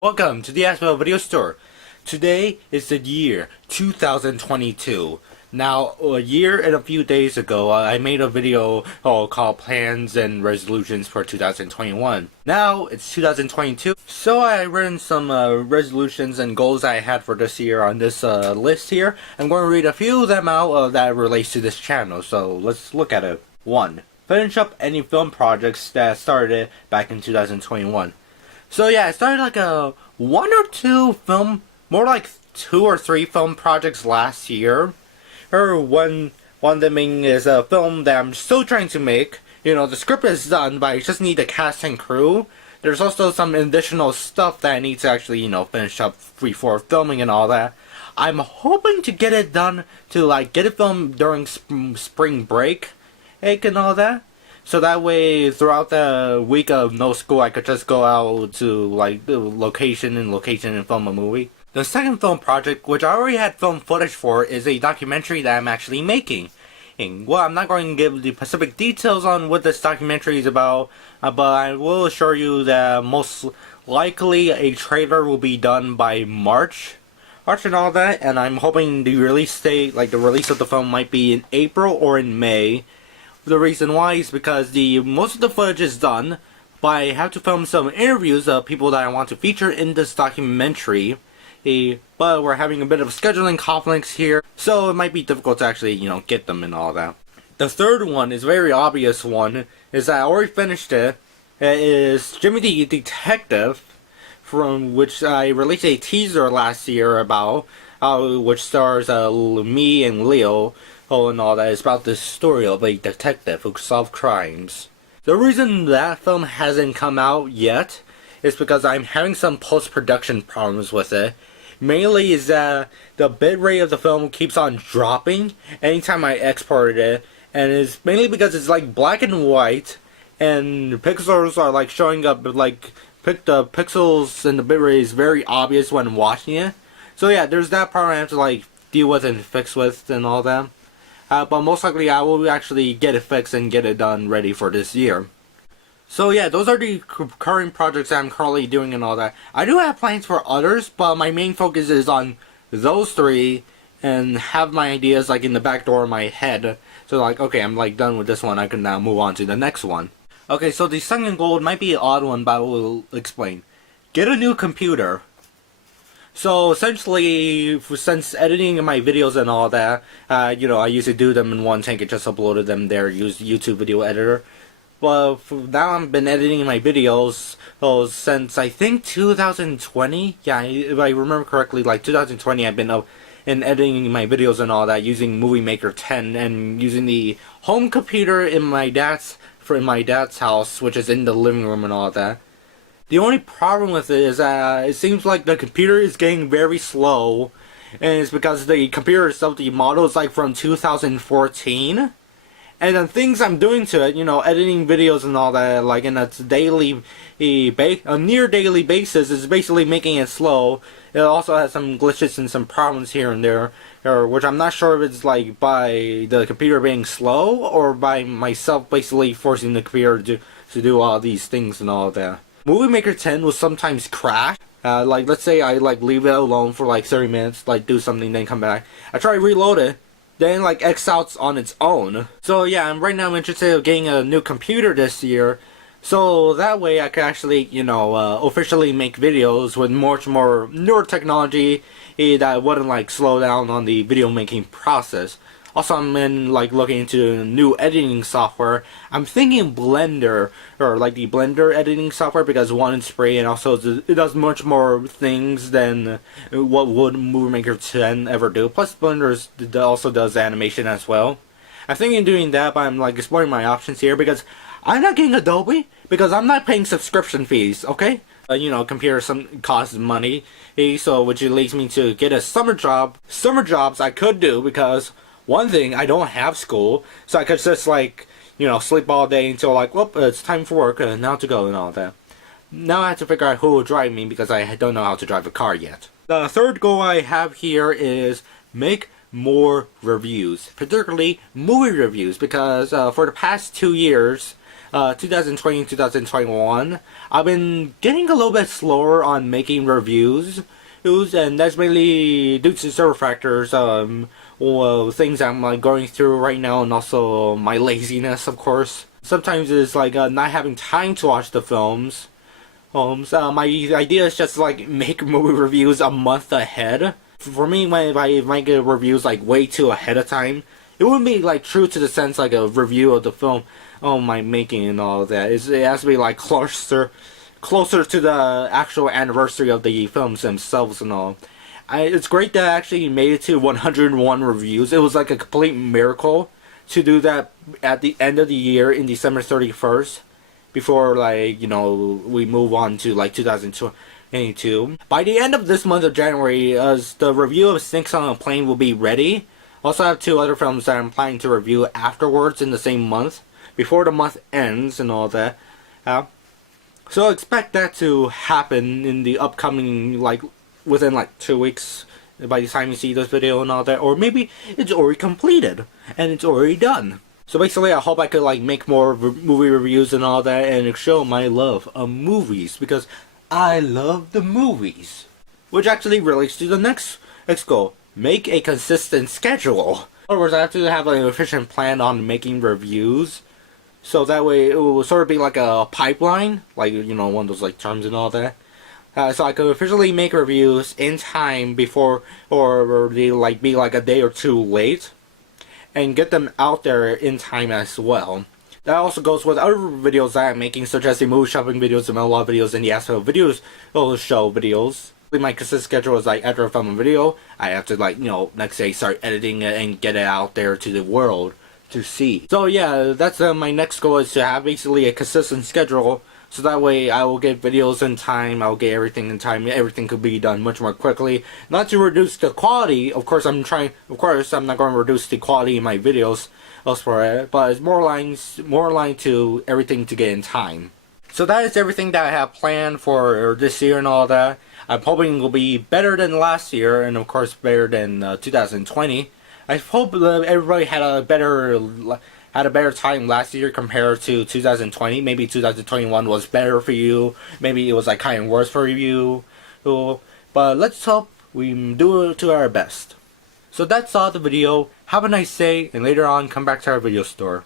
Welcome to the ACEVEDO video store. Today is the year 2022. Now, a year and a few days ago, I made a video called Plans and Resolutions for 2021. Now, it's 2022, so I written some resolutions and goals I had for this year on this list here. I'm going to read a few of them out that relates to this channel, so let's look at it. 1. Finish up any film projects that started back in 2021. So yeah, I started like one or two film, more like 2 or 3 film projects last year. Or one of them is a film that I'm still trying to make. You know, the script is done, but I just need the cast and crew. There's also some additional stuff that I need to actually, finish up before filming and all that. I'm hoping to get it done to get it filmed during spring break and all that. So that way, throughout the week of no school, I could just go out to the location and film a movie. The second film project, which I already had film footage for, is a documentary that I'm actually making. Well, I'm not going to give the specific details on what this documentary is about, but I will assure you that most likely a trailer will be done by March and all that, and I'm hoping the release date, the release of the film, might be in April or in May. The reason why is because most of the footage is done, but I have to film some interviews of people that I want to feature in this documentary. But we're having a bit of scheduling conflicts here, so it might be difficult to actually, get them and all that. The third one is a very obvious one, is that I already finished it. It is Jimmy the Detective, from which I released a teaser last year about, which stars me and Leo. And all that is about the story of a detective who solves crimes. The reason that film hasn't come out yet is because I'm having some post-production problems with it. Mainly is that the bitrate of the film keeps on dropping anytime I export it, and it's mainly because it's black and white, and pixels are showing up, the pixels and the bitrate is very obvious when watching it. So yeah, there's that part I have to deal with and fix with and all that. But most likely I will actually get it fixed and get it done ready for this year. So yeah, those are the current projects that I'm currently doing and all that. I do have plans for others, but my main focus is on those 3 and have my ideas in the back door of my head. So okay, I'm done with this one, I can now move on to the next one. Okay, so the second goal might be an odd one, but I will explain. Get a new computer. So essentially, since editing my videos and all that, I used to do them in one tank and just uploaded them there, use YouTube video editor. Well, now I've been editing my videos since I think 2020. Yeah, if I remember correctly, 2020, I've been in editing my videos and all that using Movie Maker 10 and using the home computer in my dad's house, which is in the living room and all that. The only problem with it is that it seems like the computer is getting very slow, and it's because the computer itself, the model is from 2014, and the things I'm doing to it, editing videos and all that, in a near daily basis, is basically making it slow. It also has some glitches and some problems here and there, which I'm not sure if it's by the computer being slow or by myself basically forcing the computer to do all these things and all that. Movie Maker 10 will sometimes crash. Let's say I leave it alone for 30 minutes, do something, then come back. I try to reload it, then X outs on its own. So yeah, right now I'm interested in getting a new computer this year, so that way I can actually, officially make videos with much more newer technology that wouldn't slow down on the video making process. Also, I'm looking into new editing software. I'm thinking Blender, or the Blender editing software, because one, it's free, and also it does much more things than what would Movie Maker 10 ever do. Plus, Blender also does animation as well. I'm thinking doing that, but I'm exploring my options here because I'm not getting Adobe because I'm not paying subscription fees. Okay, computer costs money, so which leads me to get a summer job. Summer jobs I could do because. One thing, I don't have school, so I could just sleep all day until whoop, it's time for work, now to go and all that. Now I have to figure out who will drive me because I don't know how to drive a car yet. The third goal I have here is make more reviews, particularly movie reviews, because for the past 2 years, 2020 and 2021, I've been getting a little bit slower on making reviews, and that's mainly due to several factors. Well, things I'm like going through right now, and also my laziness, of course. Sometimes it's like not having time to watch the films. My idea is just to like make movie reviews a month ahead. For me, if I get reviews like way too ahead of time, it wouldn't be like true to the sense like a review of the film, my making and all that. It has to be like closer to the actual anniversary of the films themselves and all. It's great that I actually made it to 101 reviews. It was like a complete miracle to do that at the end of the year in December 31st. Before, like, we move on to like 2022. By the end of this month of January, the review of Snakes on a Plane will be ready. Also, I have 2 other films that I'm planning to review afterwards in the same month, before the month ends and all that. So expect that to happen in the upcoming, like, within like 2 weeks by the time you see this video and all that. Or maybe it's already completed and it's already done. So basically, I hope I could like make more movie reviews and all that, and show my love of movies, because I love the movies. Which actually relates to the next goal: make a consistent schedule. In other words, I have to have an efficient plan on making reviews, so that way it will sort of be like a pipeline, like one of those like terms and all that. So I could officially make reviews in time before, or they like be like a day or 2 late, and get them out there in time as well. That also goes with other videos that I'm making, such as the movie shopping videos, the metal videos, and the ACEVEDO videos, show videos. My consistent schedule is like after I film a video, I have to like, next day start editing it and get it out there to the world to see. So yeah, that's my next goal, is to have basically a consistent schedule, so that way I will get videos in time, I will get everything in time, everything could be done much more quickly. Not to reduce the quality, of course I'm not going to reduce the quality of my videos elsewhere, but it's more aligned to everything to get in time. So that is everything that I have planned for this year and all that. I'm hoping it will be better than last year, and of course better than 2020. I hope everybody had a better time last year compared to 2020. Maybe 2021 was better for you. Maybe it was like kind of worse for you. But let's hope we do it to our best. So that's all the video. Have a nice day, and later on come back to our video store.